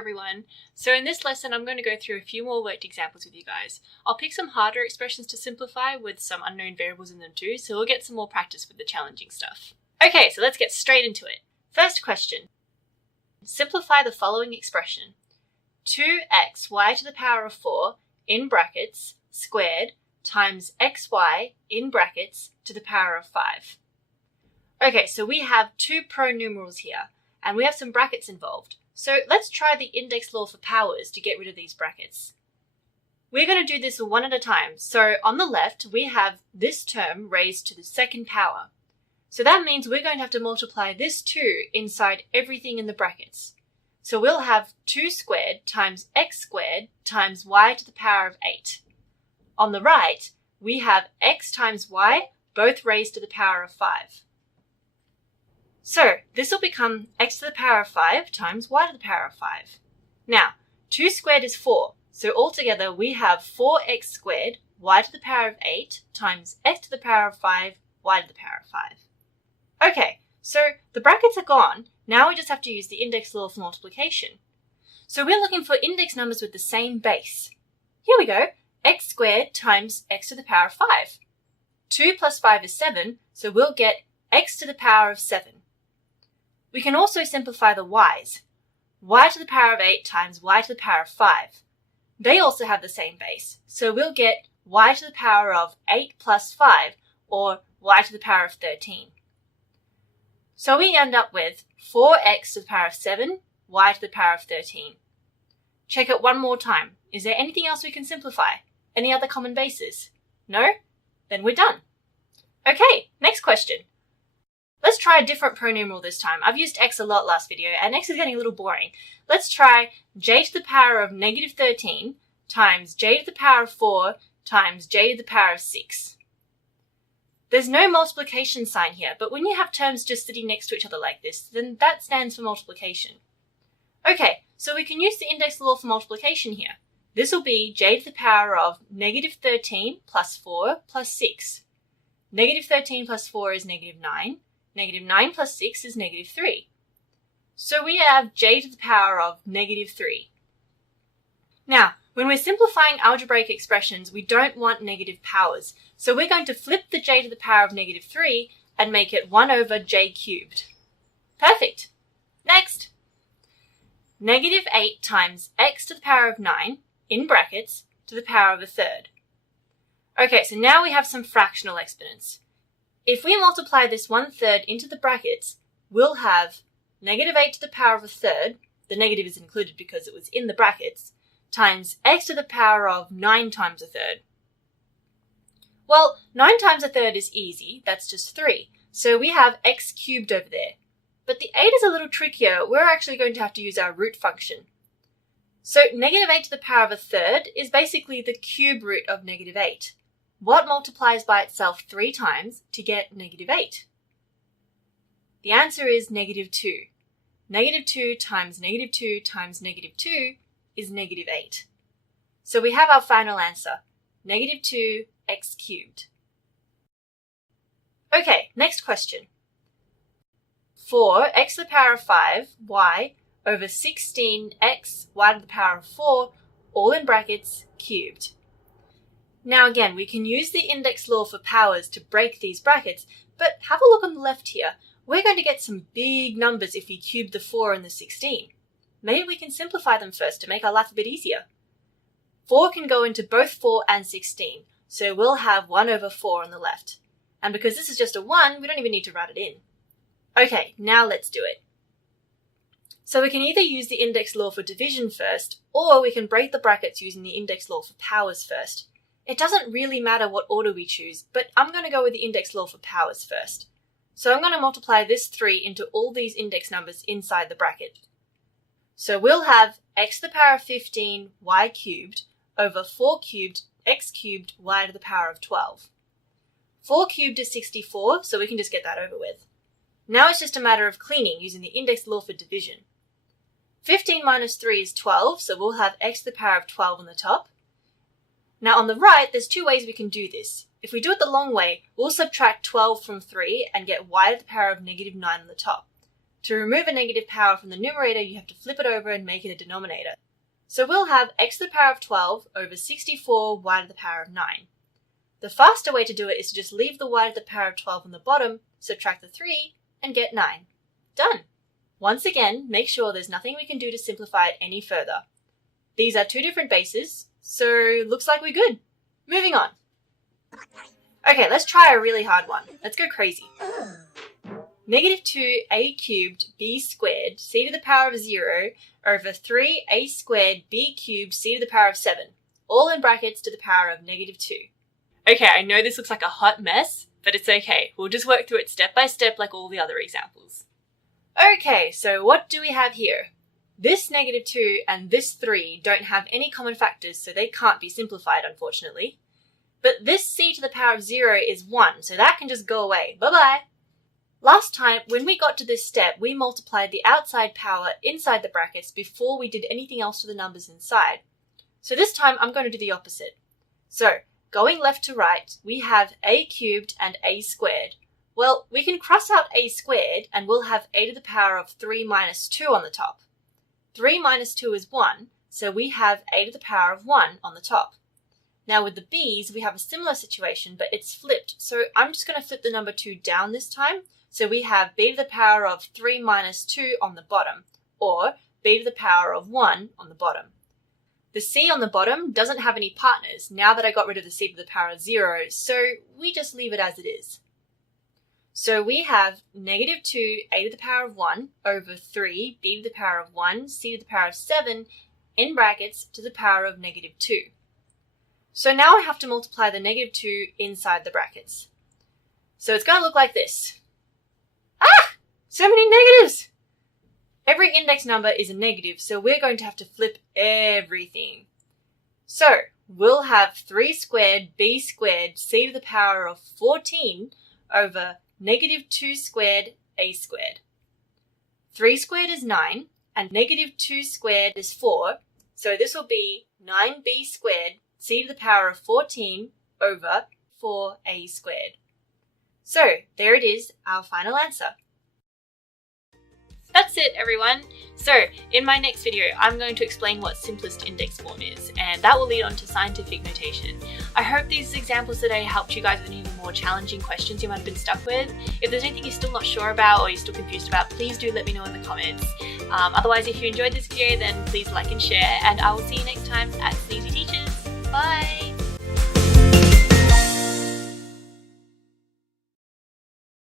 everyone. So in this lesson I'm going to go through a few more worked examples with you guys. I'll pick some harder expressions to simplify with some unknown variables in them too, so we'll get some more practice with the challenging stuff. Okay, so let's get straight into it. First question. Simplify the following expression. 2xy to the power of 4 in brackets squared times xy in brackets to the power of 5. Okay, so we have two pronumerals here, and we have some brackets involved. So let's try the index law for powers to get rid of these brackets. We're going to do this one at a time. So on the left, we have this term raised to the second power. So that means we're going to have to multiply this 2 inside everything in the brackets. So we'll have 2 squared times x squared times y to the power of 8. On the right, we have x times y, both raised to the power of 5. So this will become x to the power of 5 times y to the power of 5. Now, 2 squared is 4, so altogether we have 4x squared y to the power of 8 times x to the power of 5 y to the power of 5. Okay, so the brackets are gone. Now we just have to use the index law for multiplication. So we're looking for index numbers with the same base. Here we go, x squared times x to the power of 5. 2 plus 5 is 7, so we'll get x to the power of 7. We can also simplify the y's. Y to the power of 8 times y to the power of 5. They also have the same base, so we'll get y to the power of 8 plus 5, or y to the power of 13. So we end up with 4x to the power of 7, y to the power of 13. Check it one more time. Is there anything else we can simplify? Any other common bases? No? Then we're done. Okay, next question. Let's try a different pronumeral this time. I've used x a lot last video, and x is getting a little boring. Let's try j to the power of negative 13 times j to the power of 4 times j to the power of 6. There's no multiplication sign here, but when you have terms just sitting next to each other like this, then that stands for multiplication. Okay, so we can use the index law for multiplication here. This will be j to the power of negative 13 plus 4 plus 6. Negative 13 plus 4 is negative 9. Negative 9 plus 6 is negative 3. So we have j to the power of negative 3. Now, when we're simplifying algebraic expressions, we don't want negative powers. So we're going to flip the j to the power of negative 3 and make it 1 over j cubed. Perfect. Next. Negative 8 times x to the power of 9, in brackets, to the power of a third. Okay, so now we have some fractional exponents. If we multiply this 1/3 into the brackets, we'll have negative 8 to the power of a third, the negative is included because it was in the brackets, times x to the power of 9 times a third. Well, 9 times a third is easy, that's just 3, so we have x cubed over there. But the 8 is a little trickier, we're actually going to have to use our root function. So negative 8 to the power of a third is basically the cube root of negative 8. What multiplies by itself 3 times to get negative 8? The answer is negative 2. Negative 2 times negative 2 times negative 2 is negative 8. So we have our final answer, negative 2x cubed. Okay, next question. 4x to the power of 5, y, over 16x, y to the power of 4, all in brackets, cubed. Now again, we can use the index law for powers to break these brackets, but have a look on the left here. We're going to get some big numbers if we cube the 4 and the 16. Maybe we can simplify them first to make our life a bit easier. 4 can go into both 4 and 16, so we'll have 1 over 4 on the left. And because this is just a 1, we don't even need to write it in. Okay, now let's do it. So we can either use the index law for division first, or we can break the brackets using the index law for powers first. It doesn't really matter what order we choose, but I'm going to go with the index law for powers first. So I'm going to multiply this 3 into all these index numbers inside the bracket. So we'll have x to the power of 15 y cubed over 4 cubed x cubed y to the power of 12. 4 cubed is 64, so we can just get that over with. Now it's just a matter of cleaning using the index law for division. 15 minus 3 is 12, so we'll have x to the power of 12 on the top. Now on the right, there's 2 ways we can do this. If we do it the long way, we'll subtract 12 from 3 and get y to the power of negative 9 on the top. To remove a negative power from the numerator, you have to flip it over and make it a denominator. So we'll have x to the power of 12 over 64 y to the power of 9. The faster way to do it is to just leave the y to the power of 12 on the bottom, subtract the 3, and get 9. Done! Once again, make sure there's nothing we can do to simplify it any further. These are two different bases, so looks like we're good. Moving on. Okay, let's try a really hard one. Let's go crazy. Negative 2a cubed b squared c to the power of 0 over 3a squared b cubed c to the power of 7, all in brackets to the power of negative 2. Okay, I know this looks like a hot mess, but it's okay. We'll just work through it step by step like all the other examples. Okay, so what do we have here? This negative 2 and this 3 don't have any common factors, so they can't be simplified, unfortunately. But this c to the power of 0 is 1, so that can just go away. Bye-bye! Last time, when we got to this step, we multiplied the outside power inside the brackets before we did anything else to the numbers inside. So this time, I'm going to do the opposite. So, going left to right, we have a cubed and a squared. Well, we can cross out a squared, and we'll have a to the power of 3 minus 2 on the top. 3 minus 2 is 1, so we have a to the power of 1 on the top. Now with the b's, we have a similar situation, but it's flipped. So I'm just going to flip the number 2 down this time. So we have b to the power of 3 minus 2 on the bottom, or b to the power of 1 on the bottom. The c on the bottom doesn't have any partners now that I got rid of the c to the power of 0, so we just leave it as it is. So we have negative 2 a to the power of 1 over 3 b to the power of 1 c to the power of 7 in brackets to the power of negative 2. So now I have to multiply the negative 2 inside the brackets. So it's going to look like this. Ah! So many negatives! Every index number is a negative, so we're going to have to flip everything. So we'll have 3 squared b squared c to the power of 14 over negative 2 squared a squared. 3 squared is 9, and negative 2 squared is 4, so this will be 9b squared c to the power of 14 over 4a squared. So there it is, our final answer. That's it, everyone. So in my next video, I'm going to explain what simplest index form is, and that will lead on to scientific notation. I hope these examples today helped you guys with any more challenging questions you might have been stuck with. If there's anything you're still not sure about or you're still confused about, please do let me know in the comments. Otherwise, if you enjoyed this video, then please like and share, and I will see you next time at Sneezy Teachers. Bye!